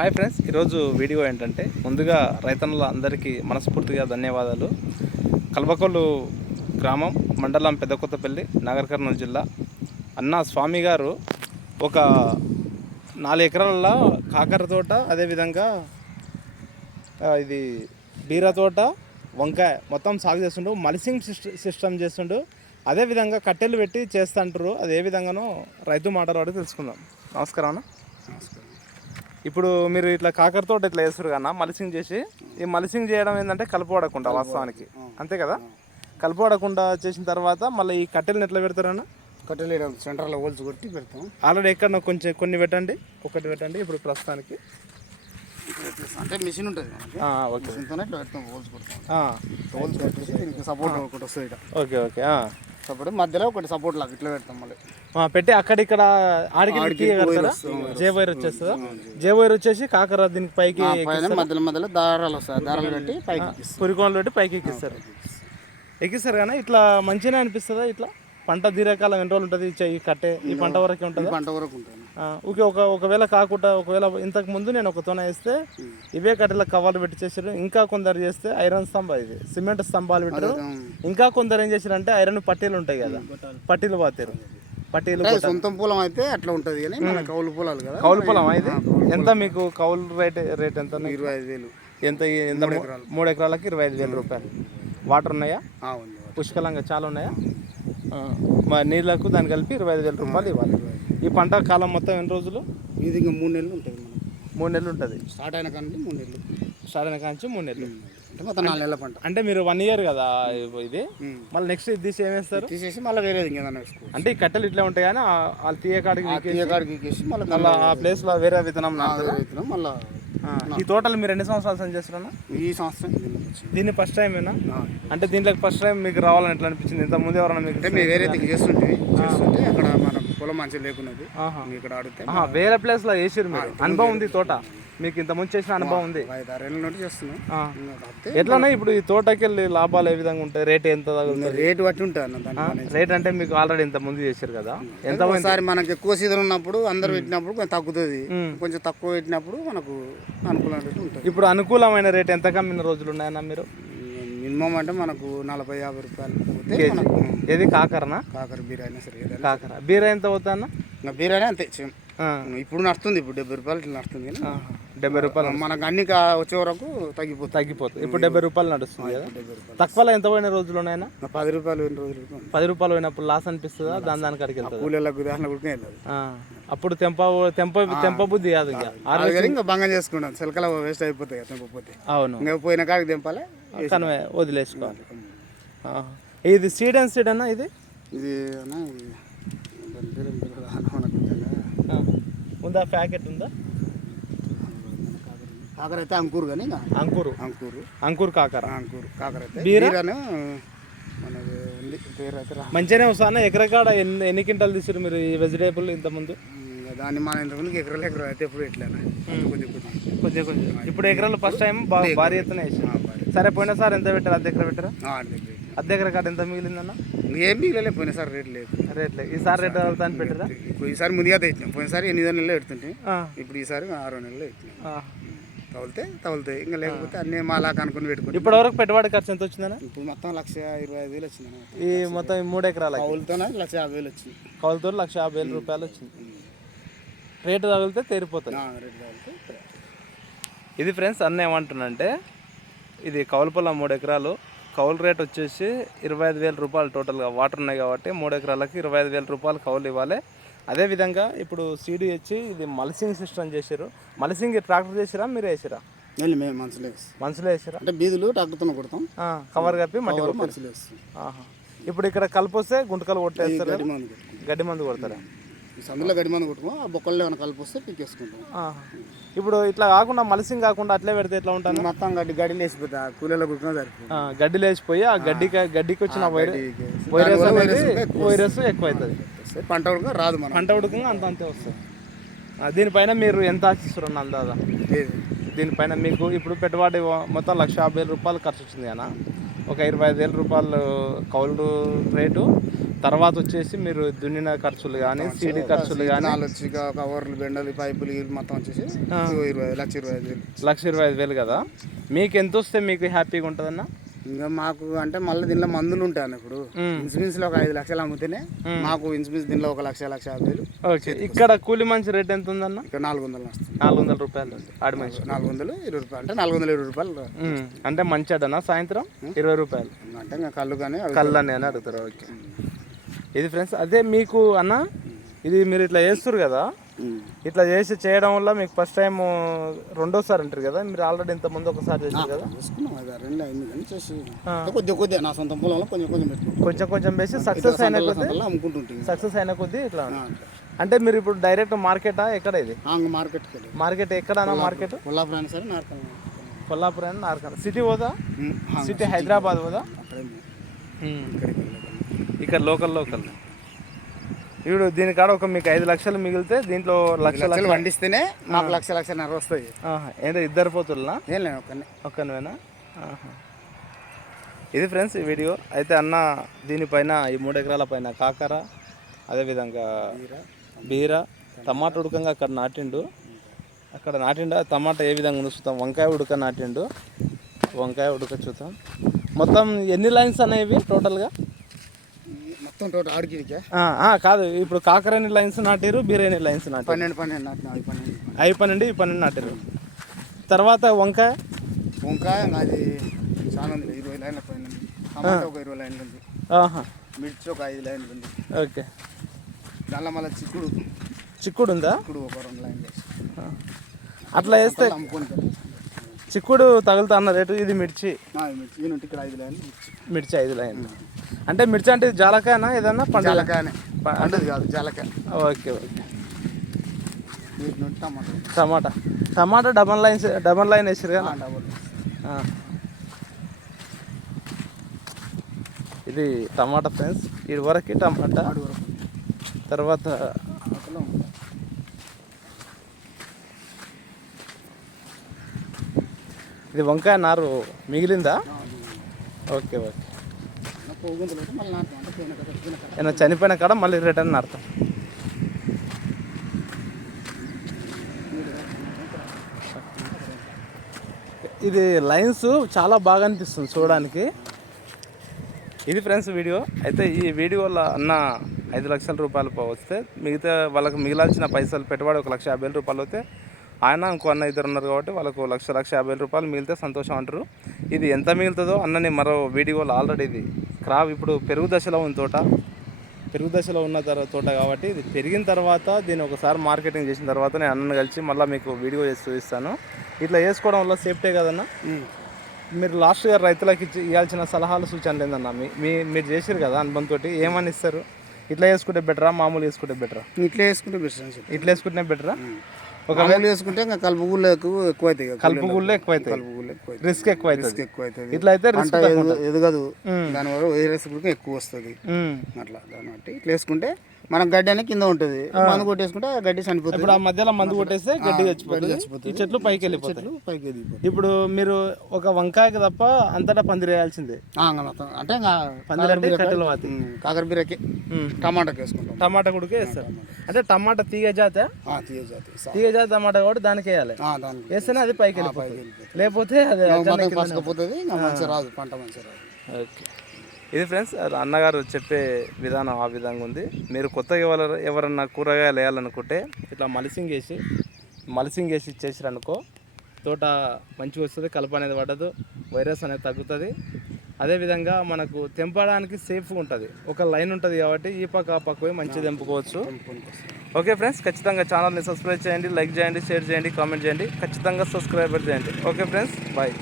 hi friends ఈరోజు video ఏంటంటే ముందుగా రైతన్నుల అందరికీ మనస్ఫూర్తిగా ధన్యవాదాలు కల్వకొల్లు గ్రామం మండలం పెద్దకొత్తపల్లి కొత్తపల్లి కర్నూలు జిల్లా అన్న స్వామి గారు ఒక నాలుగు ఎకరాల కాకర తోట అదేవిధంగా ఇది బీర తోట వంకాయ మొత్తం సాగు చేస్తుండు మలిసింగ్ సిస్టమ్ చేస్తుండు అదేవిధంగా కట్టెలు పెట్టి చేస్తుంటారు అది ఏ విధంగానో రైతు మాటలు తెలుసుకుందాం నమస్కారం అన్న ఇప్పుడు మీరు ఇట్లా కాకరతో ఇట్లా వేస్తారు కన్నా మలిసింగ్ చేసి ఈ మలిసింగ్ చేయడం ఏంటంటే కలపబడకుండా వాస్తవానికి అంతే కదా కలపబడకుండా చేసిన తర్వాత మళ్ళీ ఈ కట్టెలను ఎట్లా పెడతారన్న కట్టెలు సెంటర్లో హోల్స్ కొట్టి పెడతాం ఆల్రెడీ ఎక్కడ కొంచెం కొన్ని పెట్టండి ఒకటి పెట్టండి ఇప్పుడు ప్రస్తుతానికి అంటే మిషన్ ఉంటుంది ఓకే పెడతాం కొట్టేసి సపోర్ట్ ఒకటి ఓకే ఓకే చేసేటప్పుడు మధ్యలో ఒకటి సపోర్ట్ లాగా ఇట్లా పెడతాం మళ్ళీ పెట్టి ఇక్కడ ఆడికి జేబైర్ వచ్చేస్తుందా వైర్ వచ్చేసి కాకర దీనికి పైకి మధ్యలో మధ్యలో దారాలు వస్తాయి దారాలు పెట్టి పైకి పురికోన్లు పెట్టి పైకి ఎక్కిస్తారు ఎక్కిస్తారు కానీ ఇట్లా మంచిగానే అనిపిస్తుందా ఇట్లా పంట దీర్ఘకాలం ఎన్ని రోజులు ఉంటుంది ఈ కట్టే ఈ పంట వరకు ఉంటుంది పంట వరకు ఉంటుంది ఓకే ఒక ఒకవేళ కాకుండా ఒకవేళ ఇంతకు ముందు నేను ఒక తోన వేస్తే ఇవే కట్టెల కవర్లు పెట్టి చేశారు ఇంకా కొందరు చేస్తే ఐరన్ స్తంభ ఇది సిమెంట్ స్తంభాలు పెట్టారు ఇంకా కొందరు ఏం చేశారు అంటే ఐరన్ పట్టీలు ఉంటాయి కదా పట్టీలు పాతారు పట్టీలు సొంతం పొలం అయితే అట్లా ఉంటుంది కానీ కౌలు పొలాలు కదా కౌలు పొలం అయితే ఎంత మీకు కౌలు రేట్ రేట్ ఎంత ఇరవై ఐదు వేలు ఎంత ఎంత మూడు ఎకరాలకి ఇరవై ఐదు వేల రూపాయలు వాటర్ ఉన్నాయా పుష్కలంగా చాలా ఉన్నాయా మా నీళ్ళకు దాన్ని కలిపి ఇరవై ఐదు వేల రూపాయలు ఇవ్వాలి ఈ పంట కాలం మొత్తం ఎన్ని రోజులు ఇది ఇంకా మూడు నెలలు ఉంటుంది మూడు నెలలు ఉంటుంది స్టార్ట్ అయిన కానీ మూడు నెలలు స్టార్ట్ అయిన కాంచి మూడు నెలలు అంటే మొత్తం నాలుగు నెలల పంట అంటే మీరు వన్ ఇయర్ కదా ఇది మళ్ళీ నెక్స్ట్ ఇది తీసి ఏమేస్తారు తీసేసి మళ్ళీ వేరేది ఇంకేదన్నా అంటే ఈ కట్టెలు ఇట్లా ఉంటాయి కానీ వాళ్ళు తీయకాడికి కాడికి ఎక్కేసి మళ్ళీ మళ్ళీ ఆ ప్లేస్లో వేరే విత్తనం విత్తనం మళ్ళీ ఈ తోటలు మీరు ఎన్ని సంవత్సరాలు సెండ్ చేస్తున్నా ఈ సంవత్సరం దీన్ని ఫస్ట్ టైమేనా అంటే దీంట్లో ఫస్ట్ టైం మీకు రావాలని ఎట్లా అనిపించింది ఇంత ముందు ఎవరైనా మీకు వేరే చేస్తుంటే అక్కడ పొలం మంచిగా లేకున్నది ఇక్కడ ఆడితే వేరే ప్లేస్ లో వేసిరు మీరు అనుభవం ఉంది తోట మీకు ఇంత ముందు చేసిన అనుభవం ఉంది ఐదారేళ్ళ నుండి చేస్తున్నాం ఇప్పుడు ఈ తోటకి వెళ్ళి లాభాలు ఏ విధంగా ఉంటాయి రేట్ ఎంత రేట్ బట్టి ఉంటాయి రేట్ అంటే మీకు ఆల్రెడీ ఇంత ముందు చేశారు కదా ఎంత ఒకసారి మనకి ఎక్కువ సీజన్ ఉన్నప్పుడు అందరు పెట్టినప్పుడు కొంచెం తగ్గుతుంది కొంచెం తక్కువ పెట్టినప్పుడు మనకు అనుకూలం ఉంటుంది ఇప్పుడు అనుకూలమైన రేట్ ఎంత కమ్మిన రోజులు ఉన్నాయన్న మీరు మినిమం అంటే మనకు నలభై యాభై రూపాయలు పోతే ఏది కాకరనా కాకర బిర్యానీ సరే కాకర బీర ఎంత పోతా అన్న ఇంకా బిర్యానీ అంతే ఇప్పుడు నడుస్తుంది ఇప్పుడు డెబ్బై రూపాయలు ఇట్లా నడుస్తుంది కానీ డెబ్బై రూపాయలు మనకు అన్ని వచ్చే వరకు తగ్గిపోతుంది తగ్గిపోతుంది ఇప్పుడు డెబ్బై రూపాయలు నడుస్తుంది కదా తక్కువలో ఎంత పోయిన రోజులు ఉన్నాయన్నా పది రూపాయలు పోయిన రోజులు పది రూపాయలు పోయినప్పుడు లాస్ అనిపిస్తుందా దాని దాని కడికి కూలీలకు అప్పుడు తెంప తెంప తెంప బుద్ధి కాదు ఇంకా భంగం చేసుకుంటాం సిలకల వేస్ట్ అయిపోతాయి తెంపపోతే అవును ఇంకా పోయిన కాడికి తెంపాలి కనువే వదిలేసుకోవాలి ఇది సీడ్ అండ్ సీడ్ అన్న ఇది ఇది ఉందా ప్యాకెట్ ఉందా కాకర అయితే అంకూరు కానీ అంకూరు అంకూరు అంకూరు కాకర అంకూరు కాకర అయితే బీరాను మనది ఉంది బీర అయితే మంచిగానే వస్తాను ఎకరకాడ ఎన్ని ఎన్ని క్వింటాలు తీసారు మీరు ఈ వెజిటేబుల్ ముందు దాన్ని మన ఇంతకుముందు ఎకరాలు ఎకరాలు అయితే ఇప్పుడు ఎట్లా కొద్దిగా కొద్దిగా కొంచెం ఇప్పుడు ఎకరాలు ఫస్ట్ టైం భారీ ఎత్తున సరే పోయినా సార్ ఎంత పెట్టారు అర్ధ ఎకర పెట్టారు అర్ధ ఎకర కాడ ఎంత మిగిలిందన్న ఏం మిగిలే పోయిన సార్ రేట్ లేదు రేట్ లేదు ఈసారి రేట్ అవుతాను పెట్టారా ఇప్పుడు ఈసారి ముందుగా తెచ్చినాం పోయినసారి ఎనిమిది నెలలు పెడుతుంటే ఇప్పుడు ఈసారి ఆరో నెలలు పెట్టినాం తగిలితే తగులుతాయి ఇంకా లేకపోతే అన్ని మాలా కనుక్కొని పెట్టుకుంటాం ఇప్పటి వరకు పెట్టుబడి ఖర్చు ఎంత వచ్చిందా ఇప్పుడు మొత్తం లక్ష ఇరవై ఐదు వేలు వచ్చింది ఈ మొత్తం ఈ మూడు ఎకరాల కౌలుతో లక్ష యాభై వేలు వచ్చింది కౌలుతో లక్ష యాభై వేల రూపాయలు వచ్చింది రేటు తగిలితే తేరిపోతుంది ఇది ఫ్రెండ్స్ అన్న ఏమంటున్నంటే ఇది కౌలు పొలం మూడు ఎకరాలు కౌలు రేట్ వచ్చేసి ఇరవై ఐదు వేల రూపాయలు టోటల్గా వాటర్ ఉన్నాయి కాబట్టి మూడు ఎకరాలకి ఇరవై ఐదు వేల రూపాయలు కౌలు ఇవ్వాలి అదేవిధంగా ఇప్పుడు సీడ్ ఇచ్చి ఇది మల్సింగ్ సిస్టమ్ చేశారు మల్సింగ్ ట్రాక్టర్ చేసిరా మీరు వేసిరా మేము మనుషులు మనుషులు వేసిరా అంటే బీదులు ట్రాక్టర్తో కొడతాం కవర్ కప్పి మట్టి మనుషులు ఇప్పుడు ఇక్కడ కలిపొస్తే గుంటకలు కొట్టేస్తారు గడ్డి మందు గడ్డి మందు కొడతారా సందులో గడ్డి మందు కొట్టుకో ఆ బొక్కల్లో ఏమైనా కలిపి వస్తే పిక్కేసుకుంటాం ఇప్పుడు ఇట్లా కాకుండా మలసింగ్ కాకుండా అట్లే పెడితే ఎట్లా ఉంటాను మొత్తం గడ్డి గడ్డి లేచిపోతా కూలీలో కుట్టినా సరిపోతుంది గడ్డి లేచిపోయి ఆ గడ్డి గడ్డికి వచ్చిన వైరస్ వైరస్ ఎక్కువ అవుతుంది వస్తాయి పంట ఉడక రాదు మనం పంట ఉడకంగా అంత అంతే వస్తాయి దీనిపైన మీరు ఎంత ఆశిస్తారు అందాదా దీనిపైన మీకు ఇప్పుడు పెట్టుబడి మొత్తం లక్ష యాభై వేల రూపాయలు ఖర్చు వచ్చింది అన్న ఒక ఇరవై ఐదు వేల రూపాయలు కౌలు రేటు తర్వాత వచ్చేసి మీరు దున్నిన ఖర్చులు కానీ సీడీ ఖర్చులు కానీ కవర్లు బెండలు పైపులు మొత్తం వచ్చేసి ఇరవై లక్ష ఇరవై ఐదు వేలు లక్ష ఇరవై ఐదు వేలు కదా మీకు ఎంత వస్తే మీకు హ్యాపీగా ఉంటుందన్నా ఇంకా మాకు అంటే మళ్ళీ దీనిలో మందులు ఉంటాయి ఇప్పుడు ఇన్సూరెన్స్ లో ఒక ఐదు లక్షలు అమ్మితేనే మాకు ఇన్సూరెన్స్ దీనిలో ఒక లక్ష లక్ష యాభై ఓకే ఇక్కడ కూలి మంచి రేట్ ఎంత ఉందన్న ఇక్కడ నాలుగు వందలు నాలుగు వందల రూపాయలు ఆడి మంచి నాలుగు వందలు ఇరవై రూపాయలు అంటే నాలుగు వందల ఇరవై రూపాయలు అంటే మంచి అదన్న సాయంత్రం ఇరవై రూపాయలు అంటే ఇంకా కళ్ళు కానీ కళ్ళు అని అని అడుగుతారు ఓకే ఇది ఫ్రెండ్స్ అదే మీకు అన్న ఇది మీరు ఇట్లా వేస్తారు కదా ఇట్లా చేసి చేయడం వల్ల మీకు ఫస్ట్ టైం రెండోసారి అంటారు కదా మీరు ఆల్రెడీ ఇంత ముందు ఒకసారి చేశారు కదా కొద్ది కొద్ది నా సొంత కొంచెం కొంచెం కొంచెం కొంచెం వేసి సక్సెస్ అయిన కొద్ది సక్సెస్ అయిన కొద్ది ఇట్లా అంటే మీరు ఇప్పుడు డైరెక్ట్ మార్కెటా ఎక్కడ ఇది మార్కెట్ మార్కెట్ ఎక్కడ మార్కెట్ కొల్లాపురం నార్కల్ సిటీ పోదా సిటీ హైదరాబాద్ పోదా ఇక్కడ లోకల్ లోకల్ ఇప్పుడు దీని కాడ ఒక మీకు ఐదు లక్షలు మిగిలితే దీంట్లో లక్ష లక్షలు పండిస్తేనే నాకు లక్ష నెర వస్తాయి ఏంటో ఇద్దరు పోతున్నా ఏం లేదు ఒక్కనే ఒక్కనివేనా ఇది ఫ్రెండ్స్ ఈ వీడియో అయితే అన్న దీనిపైన ఈ మూడు ఎకరాల పైన కాకర అదేవిధంగా బీర టమాట ఉడకంగా అక్కడ నాటిండు అక్కడ నాటిండు టమాటా ఏ విధంగా ఉంచుతాం వంకాయ ఉడక నాటిండు వంకాయ ఉడక చూద్దాం మొత్తం ఎన్ని లైన్స్ అనేవి టోటల్గా మొత్తం టోటల్ ఆడికి కాదు ఇప్పుడు కాకరేని లైన్స్ నాటారు బిర్యానీ లైన్స్ నాటారు పన్నెండు పన్నెండు నాటినా అవి పన్నెండు అవి పన్నెండు ఈ పన్నెండు నాటారు తర్వాత వంకాయ వంకాయ నాది చాలా ఉంది ఇరవై లైన్ల పైన ఒక ఇరవై లైన్లు ఉంది మిర్చి ఒక ఐదు లైన్లు ఉంది ఓకే దానిలో మళ్ళీ చిక్కుడు చిక్కుడు ఉందా చిక్కుడు ఒక రెండు లైన్లు అట్లా వేస్తే చిక్కుడు తగులుతా అన్న రేటు ఇది మిర్చి మిర్చి ఇక్కడ ఐదు లైన్ మిర్చి ఐదు లైన్లు అంటే మిర్చి అంటే జాలకాయనా ఏదన్నా పండు జాలకాయనే పండుది కాదు జాలకాయ ఓకే ఓకే టమాటా టమాటా టమాటా డబల్ లైన్ డబల్ లైన్ వేసారు కదా ఇది టమాటా ఫ్రెండ్స్ ఇది వరకు టమాటా తర్వాత ఇది వంకాయ నారు మిగిలిందా ఓకే ఓకే ఏమైనా చనిపోయిన కాడ మళ్ళీ రిటర్న్ అర్థం ఇది లైన్స్ చాలా బాగా అనిపిస్తుంది చూడడానికి ఇది ఫ్రెండ్స్ వీడియో అయితే ఈ వీడియోలో అన్న ఐదు లక్షల రూపాయలు వస్తే మిగతా వాళ్ళకి మిగిలాల్సిన పైసలు పెట్టుబడి ఒక లక్ష యాభై రూపాయలు అయితే ఆయన ఇంకో అన్న ఇద్దరు ఉన్నారు కాబట్టి వాళ్ళకు లక్ష లక్ష యాభై వేల రూపాయలు మిగిలితే సంతోషం అంటారు ఇది ఎంత మిగులుతుందో అన్నని మరో వీడియోలో ఆల్రెడీ ఇది క్రాప్ ఇప్పుడు పెరుగు దశలో ఉంది తోట పెరుగు దశలో ఉన్న తోట కాబట్టి ఇది పెరిగిన తర్వాత దీన్ని ఒకసారి మార్కెటింగ్ చేసిన తర్వాత నేను అన్నను కలిసి మళ్ళీ మీకు వీడియో చేసి చూపిస్తాను ఇట్లా వేసుకోవడం వల్ల సేఫ్టీ కదన్నా మీరు లాస్ట్ గారు రైతులకు ఇచ్చి ఇవ్వాల్సిన సలహాలు సూచనలు ఏందన్నా మీ మీరు చేసారు కదా అనుబంధంతో ఏమని ఇస్తారు ఇట్లా వేసుకుంటే బెటరా మామూలు వేసుకుంటే బెటరా ఇట్లా వేసుకుంటే బెటర్ ఇట్లా వేసుకుంటే బెటరా ఒకవేళ వేసుకుంటే ఇంకా కలుపు గుళ్ళు ఎక్కువ కలుపు కలుపుగుళ్ళే ఎక్కువ కలుపు గుళ్ళు ఎక్కువ రిస్క్ ఎక్కువ రిస్క్ ఎక్కువ అవుతుంది ఇట్లా అయితే పంట ఎదగదు దానివల్ల వైరస్ రిస్క్ ఎక్కువ వస్తుంది అట్లా దాన్ని బట్టి ఇట్లా వేసుకుంటే మనం గడ్డి అనేది కింద ఉంటుంది మందు కొట్టేసుకుంటే గడ్డి చనిపోతుంది ఇప్పుడు ఆ మధ్యలో మందు కొట్టేస్తే గడ్డి చచ్చిపోతుంది ఈ చెట్లు పైకి వెళ్ళిపోతాయి పైకి వెళ్ళిపోతుంది ఇప్పుడు మీరు ఒక వంకాయకి తప్ప అంతటా పందిరేయాల్సిందే అంటే పందిరంటే కాకరబీరకి టమాటాకి వేసుకుంటాం టమాటా కూడా వేస్తారు అంటే టమాటా తీగ జాత తీగ జాత తీగ జాతి టమాటా కూడా దానికి వేయాలి వేస్తేనే అది పైకి వెళ్ళిపోతుంది లేకపోతే అది పంట మంచి రాదు ఓకే ఇది ఫ్రెండ్స్ అన్నగారు చెప్పే విధానం ఆ విధంగా ఉంది మీరు కొత్తగా ఎవరు ఎవరన్నా కూరగాయలు వేయాలనుకుంటే ఇట్లా మలిసింగ్ వేసి మలిసింగ్ వేసి ఇచ్చేసారనుకో తోట మంచిగా వస్తుంది కలప అనేది పడదు వైరస్ అనేది తగ్గుతుంది అదేవిధంగా మనకు తెంపడానికి సేఫ్గా ఉంటుంది ఒక లైన్ ఉంటుంది కాబట్టి ఈ పక్క ఆ పక్క పోయి మంచిగా తెంపుకోవచ్చు ఓకే ఫ్రెండ్స్ ఖచ్చితంగా ఛానల్ని సబ్స్క్రైబ్ చేయండి లైక్ చేయండి షేర్ చేయండి కామెంట్ చేయండి ఖచ్చితంగా సబ్స్క్రైబర్ చేయండి ఓకే ఫ్రెండ్స్ బాయ్